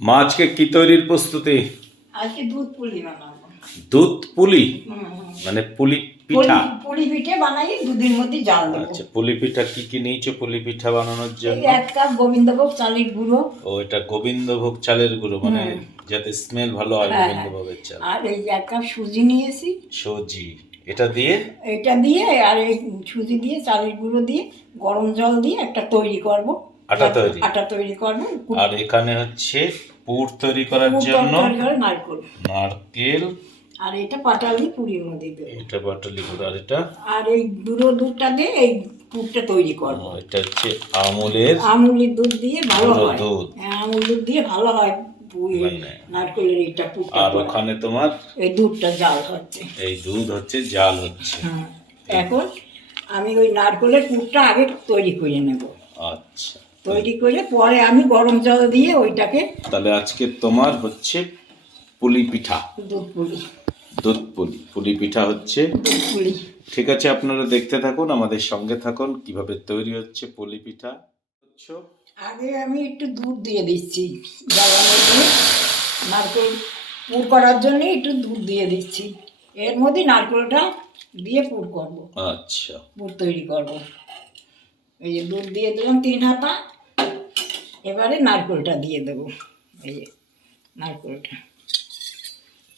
মা আজকে কি তৈরির প্রস্তুতি? আজকে দুধ পুলি বানাবো। দুধ পুলি। মানে পুলি পিঠা? পুলি পিঠে বানাই দুধের মধ্যে জাল দেবো। আচ্ছা পুলি পিঠা কি কি নিয়েছো পুলি পিঠা বানানোর জন্য? এক কাপ গোবিন্দভোগ চালের গুঁড়ো। ও এটা গোবিন্দভোগ চালের গুঁড়ো মানে যাতে স্মেল ভালো হয় হ্যাঁ, গোবিন্দভোগের চাল। আর এই এক কাপ সুজি নিয়েছি। সুজি। এটা দিয়ে? এটা দিয়ে আর এই সুজি দিয়ে চালের গুঁড়ো দিয়ে গরম জল দিয়ে একটা তৈরি করব। আটা তৈরি। আটা তৈরি করব আর এখানে হচ্ছে পুর তৈরি করার জন্য নারকল। নারকেল। আর এটা পাটালি পুরির মধ্যে দেবো। এটা গুঁড়ো আর এটা? আর এই দুধটা দিয়ে এই পুরটা তৈরি করব। এটা হচ্ছে আমুলের আমুলের দুধ দিয়ে ভালো হয়। দুধ। হ্যাঁ আমুল দুধ দিয়ে ভালো হয় মানে। নারকেলের এইটা পুরটা আর ওখানে তোমার? এই দুধটা জাল হচ্ছে। এই দুধ হচ্ছে জাল হচ্ছে। হ্যাঁ এখন আমি ওই নারকেলের পুরটা আগে তৈরি করে নেব। আচ্ছা। তৈরি করে পরে আমি গরম জল দিয়ে ওইটাকে তাহলে আজকে তোমার হচ্ছে পুলি পিঠা। দুধ পুলি। দুধ পুলি। পুলি পিঠা হচ্ছে পুলি। ঠিক আছে আপনারা দেখতে থাকুন আমাদের সঙ্গে থাকুন কীভাবে তৈরি হচ্ছে পুলি পিঠা। বুঝছ? আগে আমি একটু দুধ দিয়ে দিচ্ছি দিয়ে নারকেল পুর করার জন্য একটু দুধ দিয়ে দিচ্ছি। এর মধ্যে নারকেলটা দিয়ে পুর করব। আচ্ছা। পুর তৈরি করব। এই যে দুধ দিয়ে দিলাম তিন হাতা। এবারে নারকেলটা দিয়ে দেবো। এই যে নারকেলটা।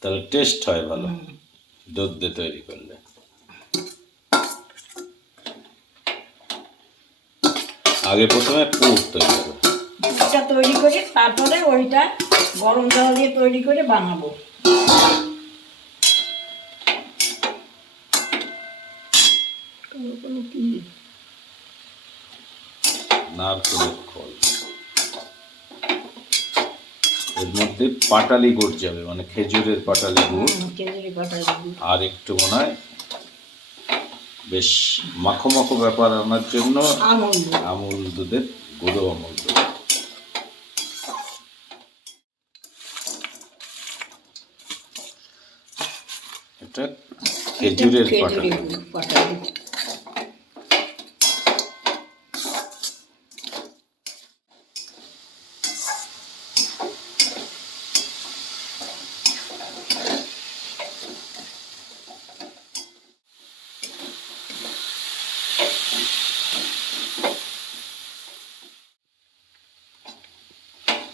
তাহলে টেস্ট হয় ভালো। দুধ দিয়ে তৈরি করলে। আগে প্রথমে পুর তৈরি হবে দুধটা তৈরি করে তারপরে ওইটা গরম জল দিয়ে তৈরি করে বানাবো। এর মধ্যে পাটালি গুড় যাবে মানে খেজুরের পাটালি গুড়। আর একটু মনে হয় বেশ মাখো মাখো ব্যাপার আনার জন্য। আমুল দুধের গুঁড়ো আমুল দুধ। এটা খেজুরের খেজুরি পাটালি।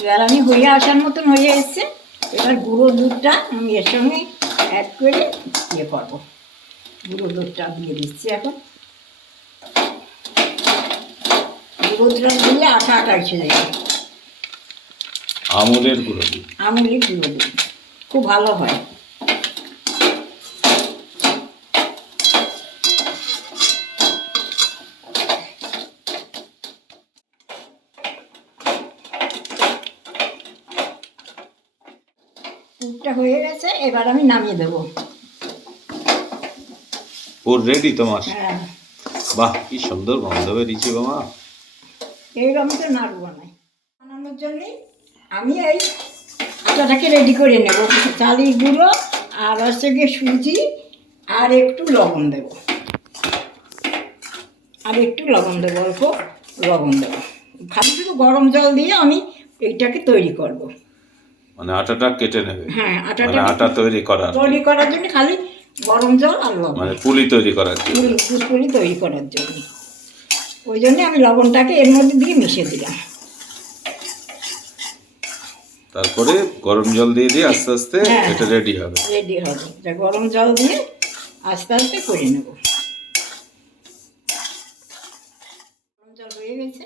এবার আমি হয়ে আসার মতন হয়ে এসছে। এবার গুঁড়ো দুধটা আমি এর সঙ্গে অ্যাড করে ইয়ে করব। গুঁড়ো দুধটা দিয়ে দিচ্ছি এখন। গুঁড়ো দুধটা দিলে আটা আটা এসে যাবে আমুলের গুঁড়ো দুধ। আমুলি গুঁড়ো দুধ। খুব ভালো হয়। দুধটা হয়ে গেছে এবার আমি নামিয়ে দেবো। পুর রেডি তোমার? হ্যাঁ। বাহ কি সুন্দর গন্ধ বেরিয়েছে বাবা এইরকম তো নাড়ু বানাই। বানানোর জন্যে আমি এই আটাটাকে রেডি করে নেব। চালি গুঁড়ো আর হচ্ছে গিয়ে সুজি আর একটু লবণ দেব। আর একটু লবণ দেবো অল্প লবণ দেবো। খালি শুধু গরম জল দিয়ে আমি এইটাকে তৈরি করব। মানে আটাটা কেটে নেবে। হ্যাঁ মানে আটাটা আটা তৈরি করার তৈরি করার জন্য খালি গরম জল আর লবণ। মানে পুলি তৈরি করার জন্য। পুরি তৈরি করার জন্য। ওই জন্যে আমি লবণটাকে এর মধ্যে দিয়ে মিশিয়ে দিলাম। তারপরে গরম জল দিয়ে দিয়ে আস্তে আস্তে হ্যাঁ। এটা রেডি হবে। রেডি হবে। এটা গরম জল দিয়ে আস্তে আস্তে করে নেব। গরম জল হয়ে গেছে।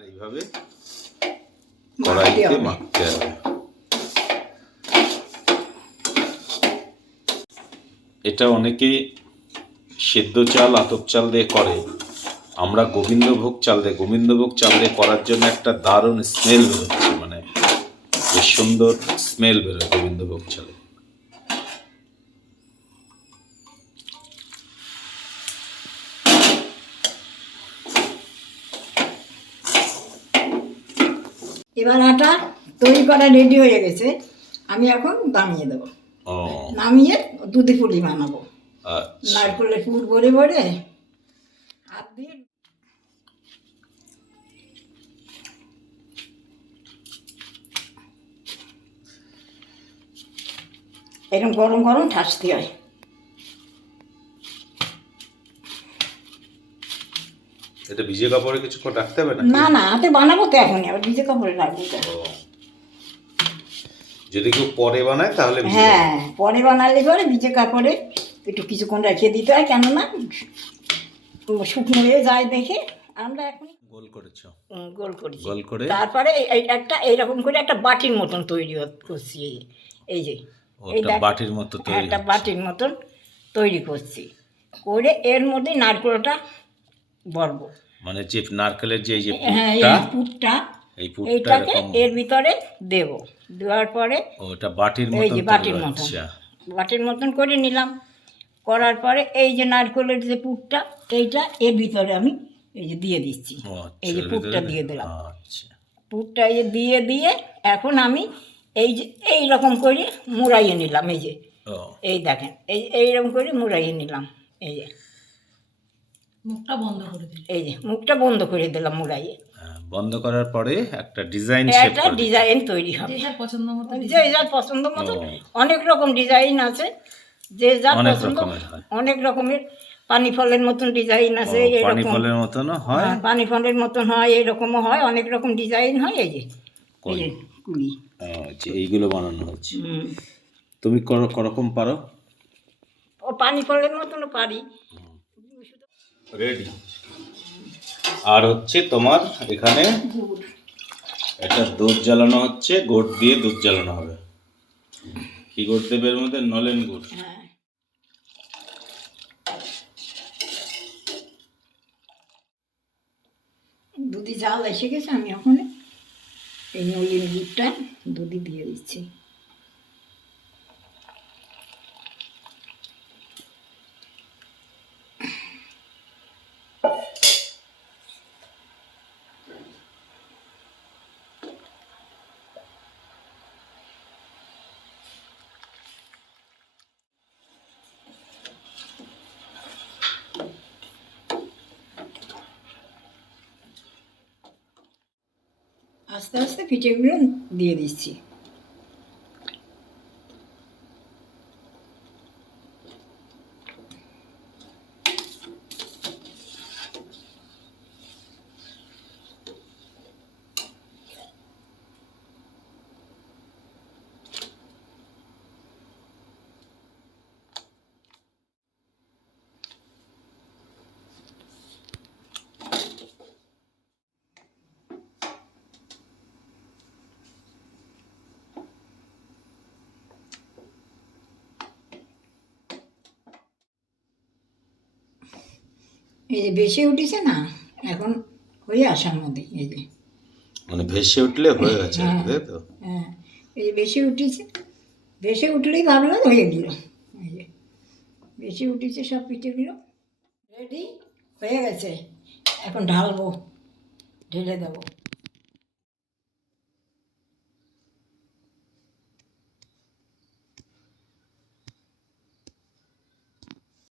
আর এইভাবে কড়াইতে মাখতে হবে। এটা অনেকে সেদ্ধ চাল আতপ চাল দিয়ে করে। আমরা গোবিন্দভোগ চাল দিয়ে গোবিন্দভোগ চাল দিয়ে করার জন্য একটা দারুণ স্মেল বেরোচ্ছে মানে বেশ সুন্দর স্মেল বেরোয় গোবিন্দভোগ চালে। এবার আটা তৈরি করা রেডি হয়ে গেছে। আমি এখন নামিয়ে দেবো। নামিয়ে দুধে পুলি বানাবো। আচ্ছা। নারকেলের পুর ভরে ভরে হাত দিয়ে এরকম গরম গরম ঠাসতে হয়। এটা ভিজে কাপড়ে কিছুক্ষণ রাখতে হবে না না না হাতে বানাবো তো এখনই আবার ভিজে কাপড়ে রাখব তো। যদি কেউ পরে বানায় তাহলে হ্যাঁ পরে বানালে পরে ভিজে কাপড়ে একটু কিছুক্ষণ রেখে দিতে হয় কেননা শুকনো হয়ে যায় দেখে। আমরা এখন গোল করেছ। গোল করেছি। গোল করে? তারপরে এই- একটা এইরকম করে একটা বাটির মতন তৈরি করছি এই যে। বাটির মতো তৈরি একটা বাটির মতন তৈরি করছি। করে এর মধ্যে নারকোলটা বলব মানে যে নারকেলের যে যে হ্যাঁ এই পুরটা পুরটা এই পুরটা এরকম এর ভিতরে দেব। দেওয়ার পরে ওটা বাটির মতো বাটির আচ্ছা। বাটির মতন করে নিলাম। করার পরে এই যে নারকেলের যে পুরটা এইটা এর ভিতরে আমি এই যে দিয়ে দিচ্ছি। আচ্ছা, এই যে পুরটা দিয়ে দিলাম। আচ্ছা। পুরটা এই যে দিয়ে দিয়ে এখন আমি এই যে এই রকম করে মুড়াইয়ে নিলাম। এই যে এই দেখেন এই এইরকম করে মুড়াইয়ে নিলাম। এই যে। মুখটা বন্ধ করে দিল এই যে মুখটা বন্ধ করে দিলাম মুড়াইয়ে। হ্যাঁ, বন্ধ করার পরে একটা ডিজাইন একটা ডিজাইন তৈরি হবে। যে যার পছন্দ মতো যে যার পছন্দ মতো অনেক রকম ডিজাইন আছে। যে যার পছন্দ অনেক রকমের পানি ফলের মতন ডিজাইন আছে পানি ফলের মতনও হয়? হ্যাঁ, পানি ফলের মতন হয় এরকমও হয় অনেক রকম ডিজাইন হয় এই যে। কুড়ি। আচ্ছা, এইগুলো বানানো হচ্ছে। তুমি কর- করকম পারো? ও পানি ফলের মতনও পারি। রেডি আর হচ্ছে তোমার এখানে একটা দুধ জ্বালানো হচ্ছে, গোট দিয়ে দুধ জ্বালানো হবে। কি গোট দেবে এর মধ্যে? নলেন গুড় হ্যাঁ। দুধি জাল এসে গেছে, আমি এখন এই নলিন গুড়টা দুধি দিয়ে দিচ্ছি। আস্তে আস্তে পিঠেগুলো দিয়ে দিচ্ছি। এই যে বেশি উঠেছে না এখন হয়ে আসার মধ্যে এই যে। মানে ভেসে উঠলে হয়ে গেছে হ্যাঁ। তাই তো? হ্যাঁ এই যে বেশি উঠেছে ভেসে উঠলেই ভাবলাম হয়ে গেল এই যে। বেশি উঠেছে সব পিঠেগুলো রেডি হয়ে গেছে এখন ঢালবো ঢেলে দেবো।